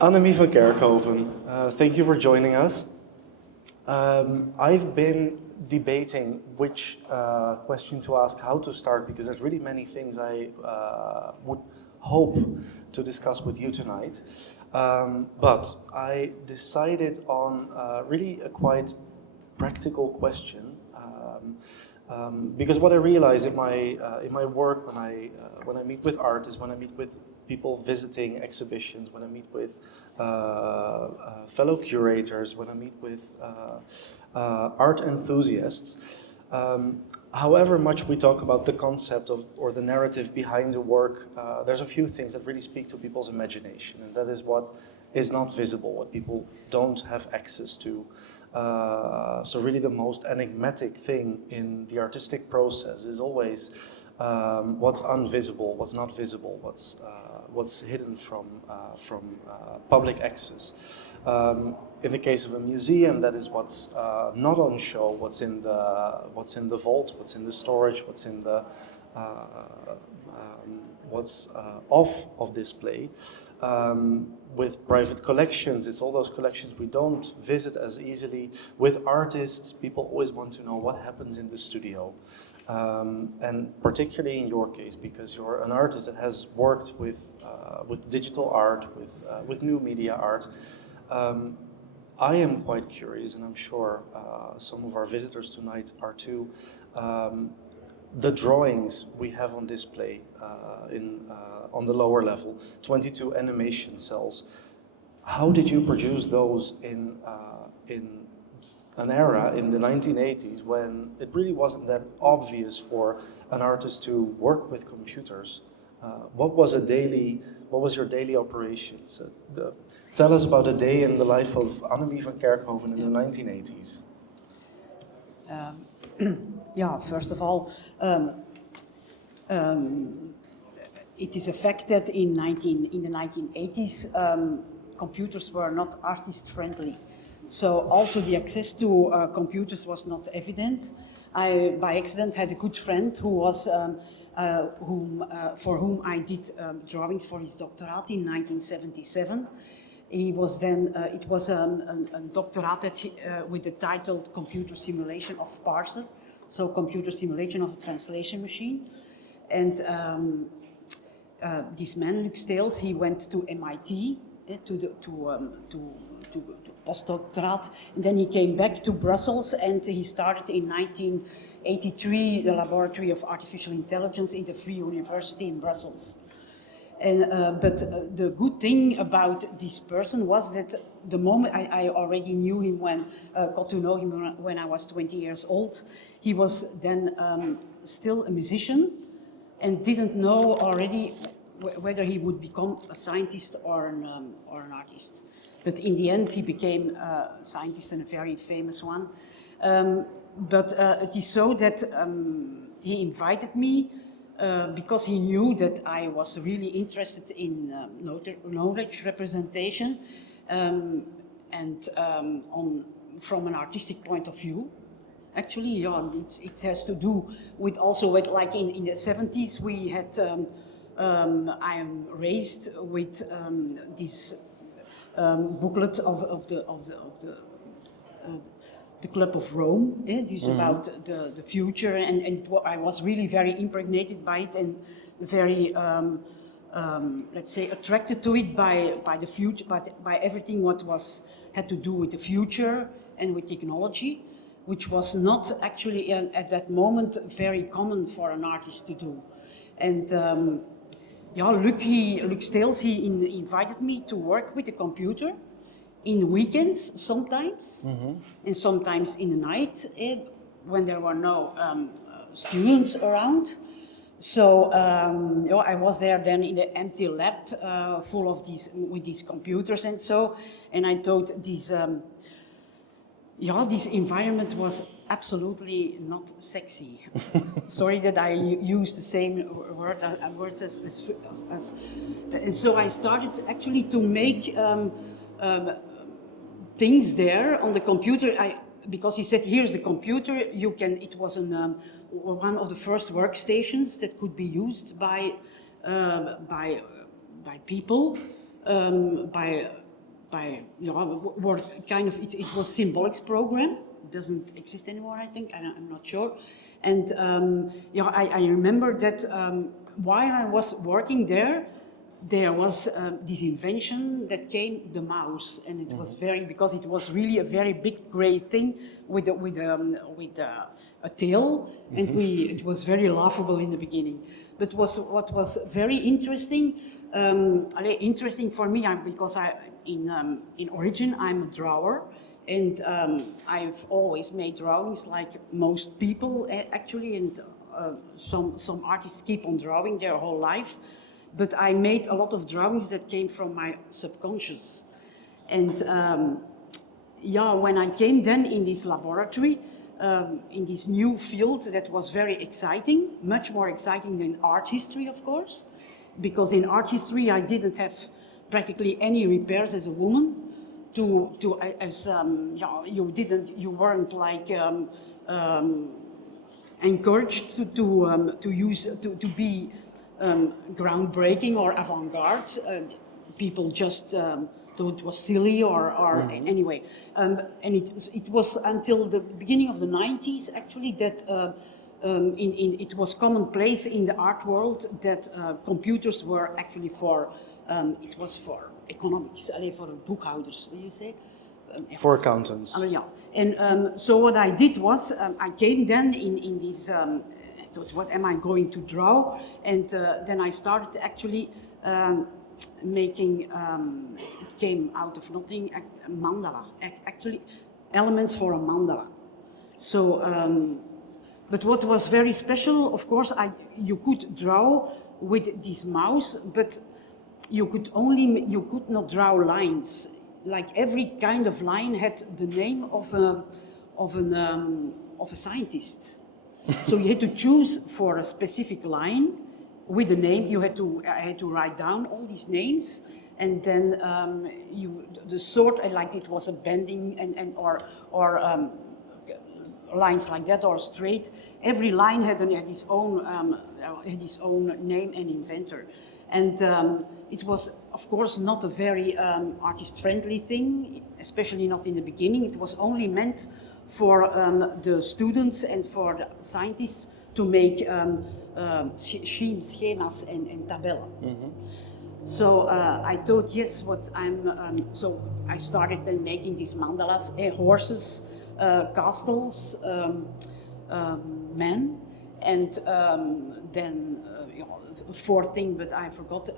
Anne-Mie Van Kerckhoven, thank you for joining us. I've been debating which question to ask, how to start, because there's really many things I would hope to discuss with you tonight. But I decided on really a quite practical question, because what I realize in my work when I meet with artists, when I meet with people visiting exhibitions, when I meet with fellow curators, when I meet with art enthusiasts, however much we talk about the concept of or the narrative behind the work, there's a few things that really speak to people's imagination, and that is what is not visible, what people don't have access to. So really the most enigmatic thing in the artistic process is always what's invisible, what's not visible, what's hidden from public access. In the case of a museum, that is what's not on show, what's in the vault, what's in the storage, what's in the what's off of display. With private collections, it's all those collections we don't visit as easily. With artists, people always want to know what happens in the studio. And particularly in your case, because you're an artist that has worked with digital art, with new media art, I am quite curious, and I'm sure some of our visitors tonight are too. The drawings we have on display on the lower level, 22 animation cells. How did you produce those in an era in the 1980s when it really wasn't that obvious for an artist to work with computers? What was your daily operations? Tell us about a day in the life of Anne-Mie Van Kerchoven in the 1980s. Yeah, first of all, it is a fact that in the 1980s, computers were not artist-friendly. So also the access to computers was not evident. I, by accident, had a good friend who was, for whom I did drawings for his doctorate in 1977. He was then, it was a doctorate that with the title Computer Simulation of Parser, so computer simulation of a translation machine. And this man, Luc Steels, he went to MIT to postdoctorate, and then he came back to Brussels, and he started in 1983 the Laboratory of Artificial Intelligence in the Free University in Brussels. And, but the good thing about this person was that the moment I already knew him got to know him when I was 20 years old. He was then still a musician and didn't know already whether he would become a scientist or an artist. But in the end, he became a scientist and a very famous one. But it is so that he invited me because he knew that I was really interested in knowledge representation and from an artistic point of view. Actually, yeah, it has to do with also with, like in the 70s we had. I am raised with this booklet of the Club of Rome, this about the future, and I was really very impregnated by it and very, let's say, attracted to it by the future, by everything what had to do with the future and with technology, which was not actually at that moment very common for an artist to do. And yeah, Luc Steels, he invited me to work with the computer in weekends sometimes, and sometimes in the night when there were no students around. So you know, I was there then in the empty lab full of with these computers and so, and I thought this environment was absolutely not sexy. Sorry that I use the same words as and so I started actually to make things there on the computer. Because he said, here's the computer, you can, it was one of the first workstations that could be used by people, by were kind of, it was Symbolics program. It doesn't exist anymore, I think, I'm not sure. And I remember that while I was working there was this invention that came, the mouse, and it was because it was really a very big gray thing with a tail, and it was very laughable in the beginning. But what was very interesting, interesting for me, because in origin I'm a drawer, and I've always made drawings like most people actually, and some artists keep on drawing their whole life. But I made a lot of drawings that came from my subconscious. And when I came then in this laboratory, in this new field that was very exciting, much more exciting than art history, of course, because in art history I didn't have practically any repairs as a woman. You weren't like encouraged to be groundbreaking or avant-garde. People just thought it was silly or anyway. And it was until the beginning of the 90s actually that it was commonplace in the art world that computers were actually it was for economics, for boekhouders, what do you say? For accountants. Yeah. And so what I did was I came then in this thought, what am I going to draw? And then I started actually making, it came out of nothing, a mandala, actually elements for a mandala. So, but what was very special, of course, you could draw with this mouse, but you could not draw lines. Like every kind of line had the name of a scientist. So you had to choose for a specific line with a name. I had to write down all these names, and then the sort, like it was a bending or lines like that or straight. Every line had its own name and inventor, and it was of course not a very artist-friendly thing, especially not in the beginning. It was only meant for the students and for the scientists to make schemas and tabellen. So I thought, yes, so I started then making these mandalas, horses, castles, men, and then fourth thing, but I forgot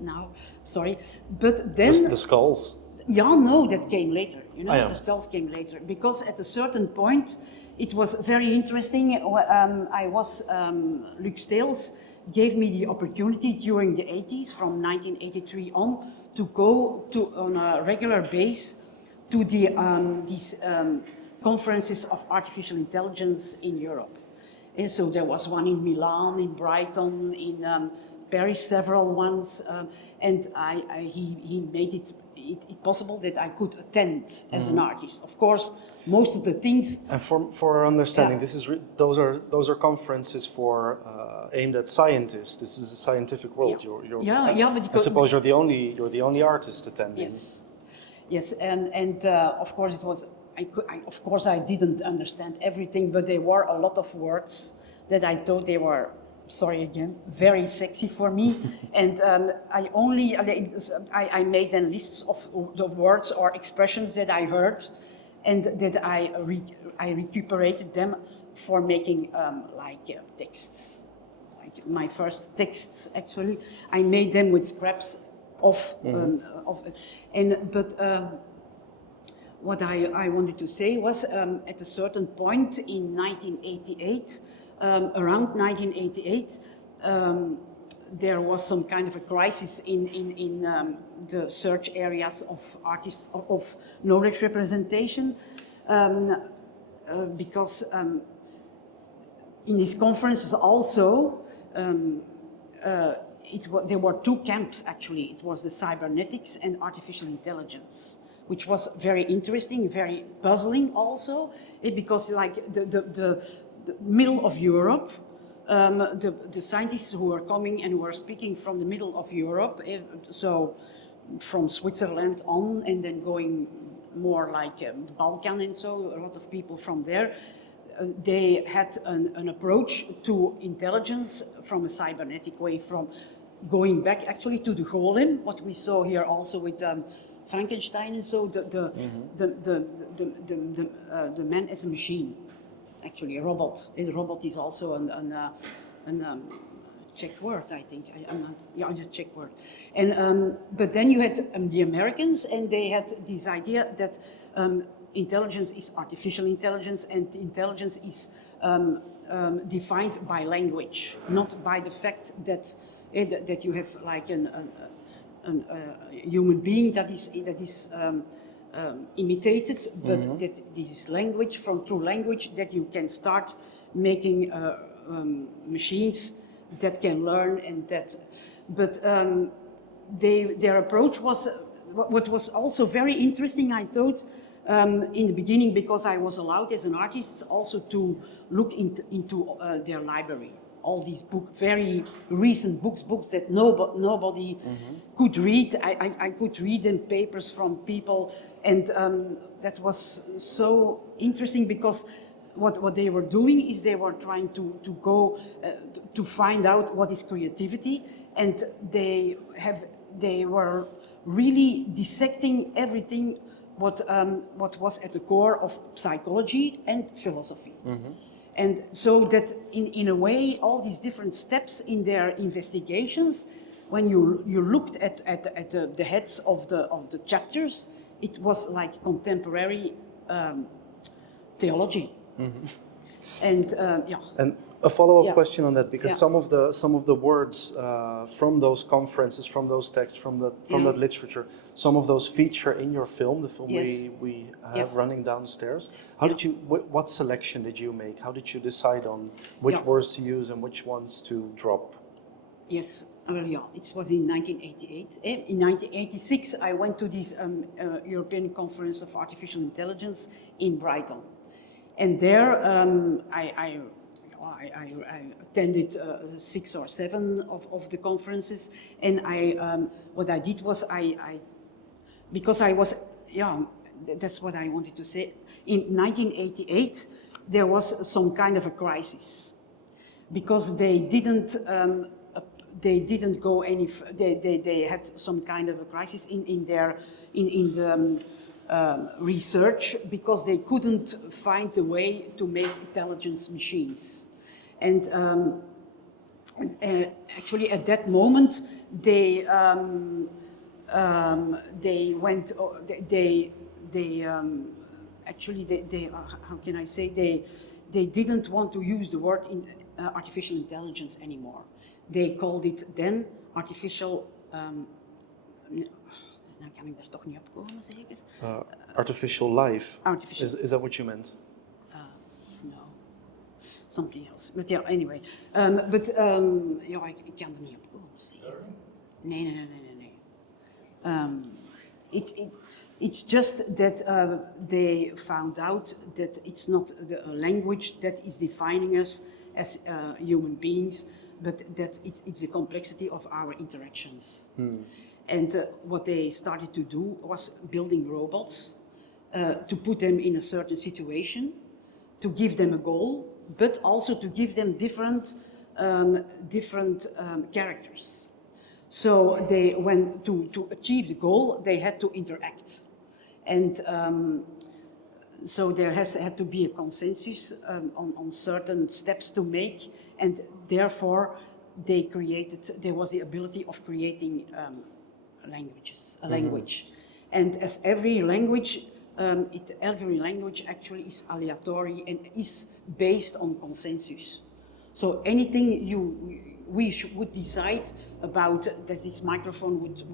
now, sorry. But then the skulls. Yeah, no, that came later, Yeah. The skulls came later, because at a certain point it was very interesting. Luc Steels gave me the opportunity during the 80s, from 1983 on, to go on a regular basis to these conferences of artificial intelligence in Europe. And so there was one in Milan, in Brighton, in Paris, several ones, and he made it possible that I could attend as an artist. Of course, most of the things. And for our understanding, those are conferences for aimed at scientists. This is a scientific world. But I suppose you're the only artist attending. Yes, and of course it was. Of course, I didn't understand everything, but there were a lot of words that I thought they were, sorry again, very sexy for me. And I made then lists of the words or expressions that I heard, and that I recuperated them for making texts. Like my first texts, actually, I made them with scraps what I wanted to say was, at a certain point in 1988, around 1988, there was some kind of a crisis in the search areas of artists, of knowledge representation, because in these conferences also, there were two camps actually. It was the cybernetics and artificial intelligence, which was very interesting, very puzzling also, because like the middle of Europe, the scientists who were coming and who were speaking from the middle of Europe, so from Switzerland on, and then going more like the Balkan and so, a lot of people from there. They had an approach to intelligence from a cybernetic way, from going back actually to the golem, what we saw here also with Frankenstein and so, the man as a machine, actually a robot. And robot is also an Czech word, I think. Yeah, it's a Czech word. And but then you had the Americans, and they had this idea that intelligence is artificial intelligence, and intelligence is defined by language, not by the fact that that you have like a human being that is imitated, but that this is language, through language that you can start making machines that can learn, and that, but their approach was, what was also very interesting, I thought, in the beginning, because I was allowed as an artist also to look into their library. All these very recent books that nobody could read. I could read in papers from people, and that was so interesting, because what they were doing is they were trying to go to find out what is creativity, and they were really dissecting everything what was at the core of psychology and philosophy. And so that in a way, all these different steps in their investigations, when you looked at the heads of the chapters, it was like contemporary theology. And yeah. And a follow-up question on that, because some of the words from those conferences, from those texts, from that literature, some of those feature in your film, the film we have running downstairs. How did you? What selection did you make? How did you decide on which words to use and which ones to drop? Yes. It was in 1988. In 1986, I went to this European Conference of Artificial Intelligence in Brighton. And there, I attended 6 or 7 of the conferences, and what I did was because I was, that's what I wanted to say. In 1988, there was some kind of a crisis, because they didn't go any. They had some kind of a crisis in the research, because they couldn't find a way to make intelligence machines. And actually at that moment they went, how can I say, they didn't want to use the word in artificial intelligence anymore. They called it then artificial dan kan ik daar toch niet op komen, zeker? Artificial life. Artificial. Is that what you meant? No, something else. But yeah, anyway. Ja, ik kan er niet op komen, zeker? Nee. It's just that they found out that it's not the language that is defining us as human beings, but that it's the complexity of our interactions. And what they started to do was building robots to put them in a certain situation, to give them a goal, but also to give them different characters. So they, to achieve the goal, they had to interact. And so there had to be a consensus on certain steps to make, and therefore there was the ability of creating languages, a language. And as every language, every language actually is aleatory and is based on consensus. So anything we would decide about that this microphone would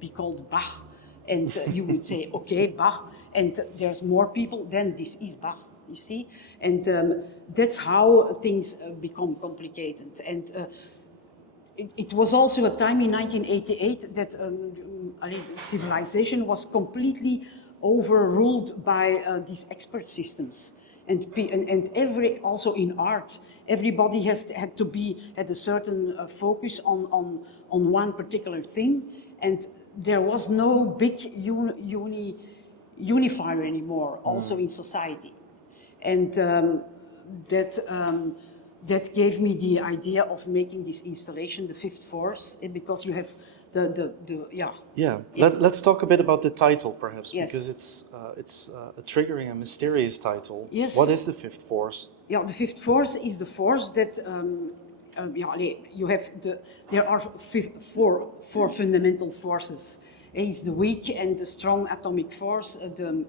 be called Bach, and you would say, okay, Bach, and there's more people, then this is Bach, you see? And that's how things become complicated. And it was also a time in 1988 that civilization was completely overruled by these expert systems. And also in art, everybody had a certain focus on one particular thing, and there was no big unifier anymore, also in society. And that gave me the idea of making this installation, the fifth force, because you have Let's talk a bit about the title, perhaps, yes. because it's a triggering and mysterious title. Yes. What is the fifth force? Yeah, the fifth force is the force that you have. There are four fundamental forces. Is the weak and the strong atomic force, the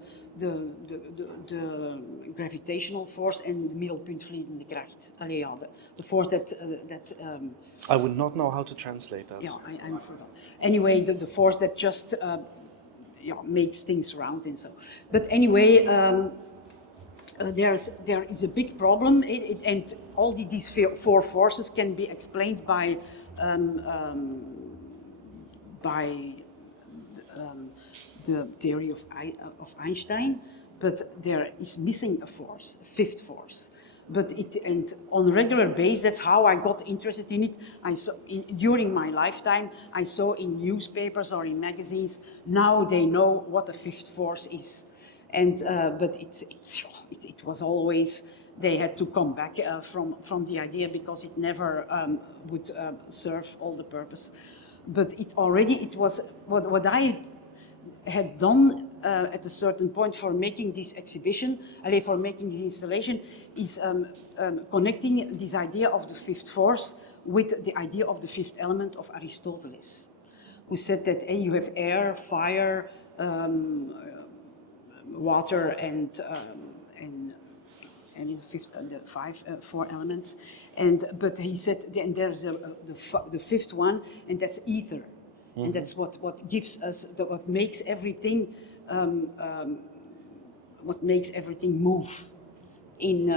gravitational force, and the middelpuntvliedende kracht. The force that I would not know how to translate that. Yeah, I forgot. Anyway, the force that just makes things round and so. But anyway, there is a big problem, and all these four forces can be explained by the theory of Einstein, but there is missing a force, a fifth force. But and on a regular basis, that's how I got interested in it. During my lifetime, I saw in newspapers or in magazines, now they know what a fifth force is. And, but it was always, they had to come back from the idea because it never would serve all the purpose. But it was, what I had done at a certain point for making this exhibition, for making this installation, is connecting this idea of the fifth force with the idea of the fifth element of Aristoteles, who said that you have air, fire, water, and in the fifth, four elements. But he said, and there's the fifth one, and that's ether. Mm-hmm. And that's what gives us, what makes everything move in,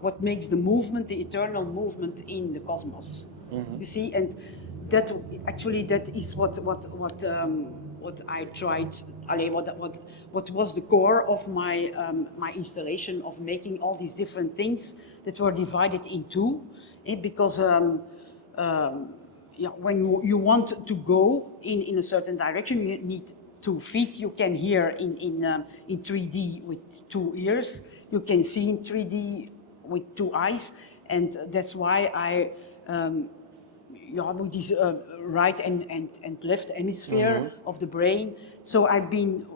what makes the movement, the eternal movement in the cosmos. Mm-hmm. You see, and that is what I tried. What was the core of my my installation, of making all these different things that were divided in two, because. When you want to go in a certain direction, you need 2 feet. You can hear in 3D with 2 ears. You can see in 3D with 2 eyes, and that's why I with this right and left hemisphere mm-hmm. of the brain. So I've been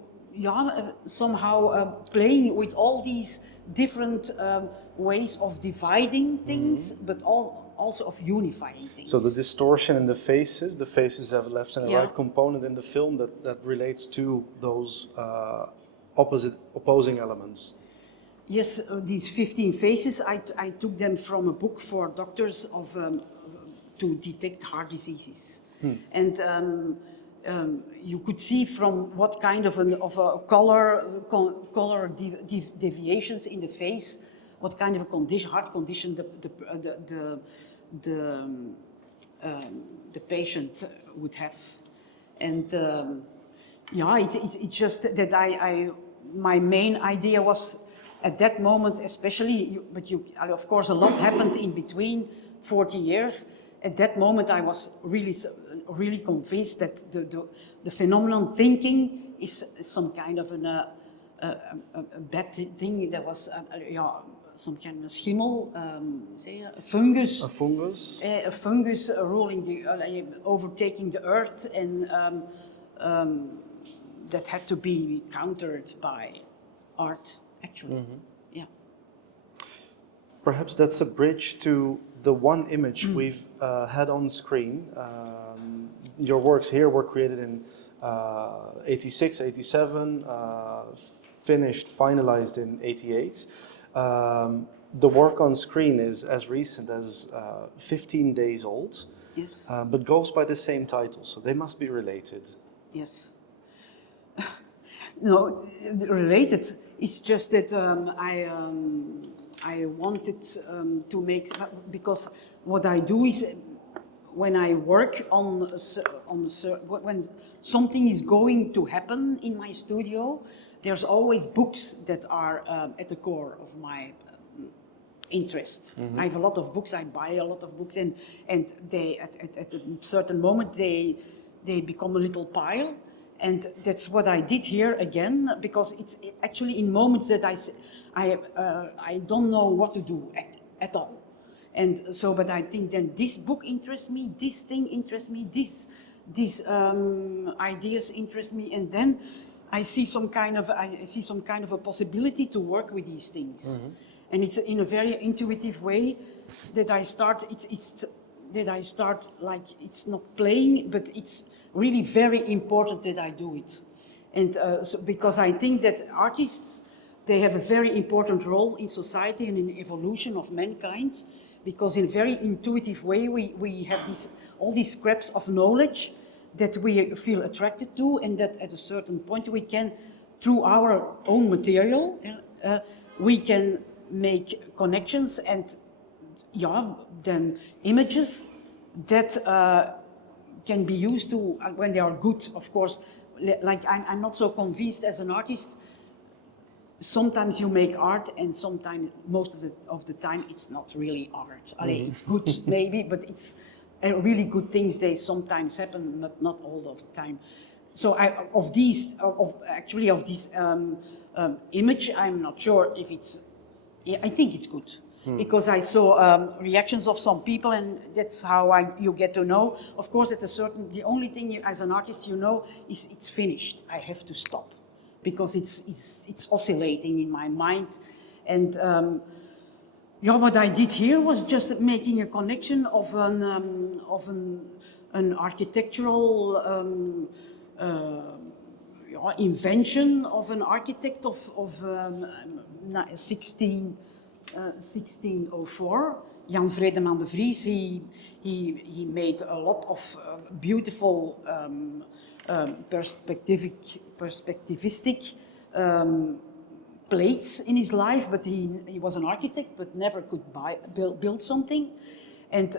somehow playing with all these different ways of dividing things, mm-hmm. but also of unifying things. So the distortion in the faces have a left and a right component in the film that relates to those opposing elements. Yes, these 15 faces, I took them from a book for doctors to detect heart diseases. And you could see from what kind of a color deviations in the face, what kind of a heart condition the patient would have. And it's just that my main idea was at that moment especially, of course a lot happened in between, 40 years. At that moment I was really convinced that the phenomenon thinking is some kind of a bad thing. That was some kind of schimmel, a fungus. A fungus? A fungus ruling overtaking the earth, and that had to be countered by art, actually. Mm-hmm. Yeah. Perhaps that's a bridge to the one image we've had on screen. Your works here were created in 86, 87, finalized in 88. The work on screen is as recent as 15 days old, yes. But goes by the same title, so they must be related. Yes. No, related. It's just that I wanted to make, because what I do is when I work when something is going to happen in my studio, there's always books that are at the core of my interest. Mm-hmm. I have a lot of books, I buy a lot of books, and they at a certain moment they they become a little pile. And that's what I did here again, because it's actually in moments that I don't know what to do at all. And so, but I think then this book interests me, this thing interests me, these ideas interest me, and then I see some kind of a possibility to work with these things. Mm-hmm. And it's in a very intuitive way that I start. Like it's not playing, but it's really very important that I do it. And so because I think that artists, they have a very important role in society and in evolution of mankind, because in a very intuitive way we have all these scraps of knowledge that we feel attracted to, and that at a certain point we can, through our own material, we can make connections and then images that can be used to, when they are good, of course. Like I'm not so convinced as an artist. Sometimes you make art, and sometimes, most of the time, it's not really art. Mm-hmm. It's good maybe, but it's really good things. They sometimes happen, but not all of the time. So of this image, I'm not sure if it's. I think it's good. Because I saw reactions of some people, and that's how you get to know. Of course, the only thing as an artist you know is it's finished. I have to stop, because it's oscillating in my mind. And what I did here was just making a connection of an architectural invention of an architect of 1604, Jan Vredeman de Vries. He made a lot of beautiful perspectivistic plates in his life, but he was an architect, but never could build something. And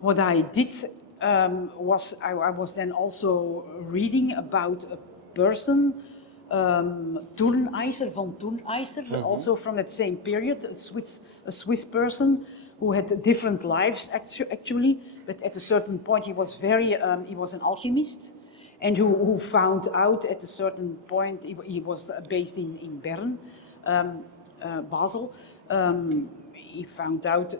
what I did was I was then also reading about a person, Thurneiser, von Thurneiser, mm-hmm. also from that same period, a Swiss person who had different lives actually, but at a certain point he was he was an alchemist, and who found out at a certain point, he was based in Bern, Basel, he found out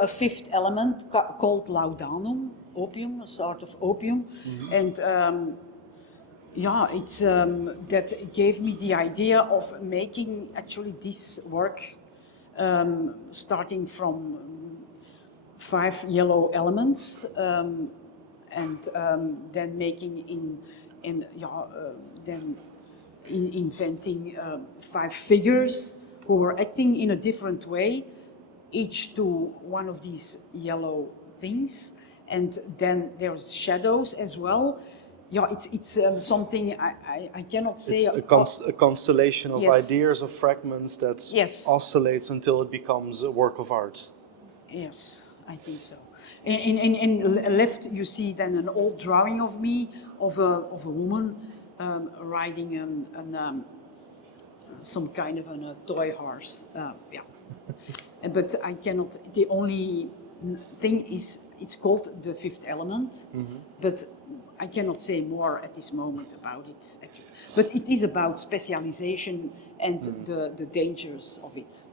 a fifth element called laudanum, opium, a sort of opium, mm-hmm. And it's that gave me the idea of making actually this work, starting from 5 yellow elements, and then making then inventing 5 figures who were acting in a different way, each to one of these yellow things, and then there's shadows as well. It's something I cannot say. It's a constellation of yes. ideas, of fragments that yes. oscillates until it becomes a work of art. Yes, I think so. And left you see then an old drawing of me, of a woman riding some kind of a toy horse. But I cannot. The only thing is, it's called the 5th element, mm-hmm. but I cannot say more at this moment about it, actually. But it is about specialization and mm-hmm. the dangers of it.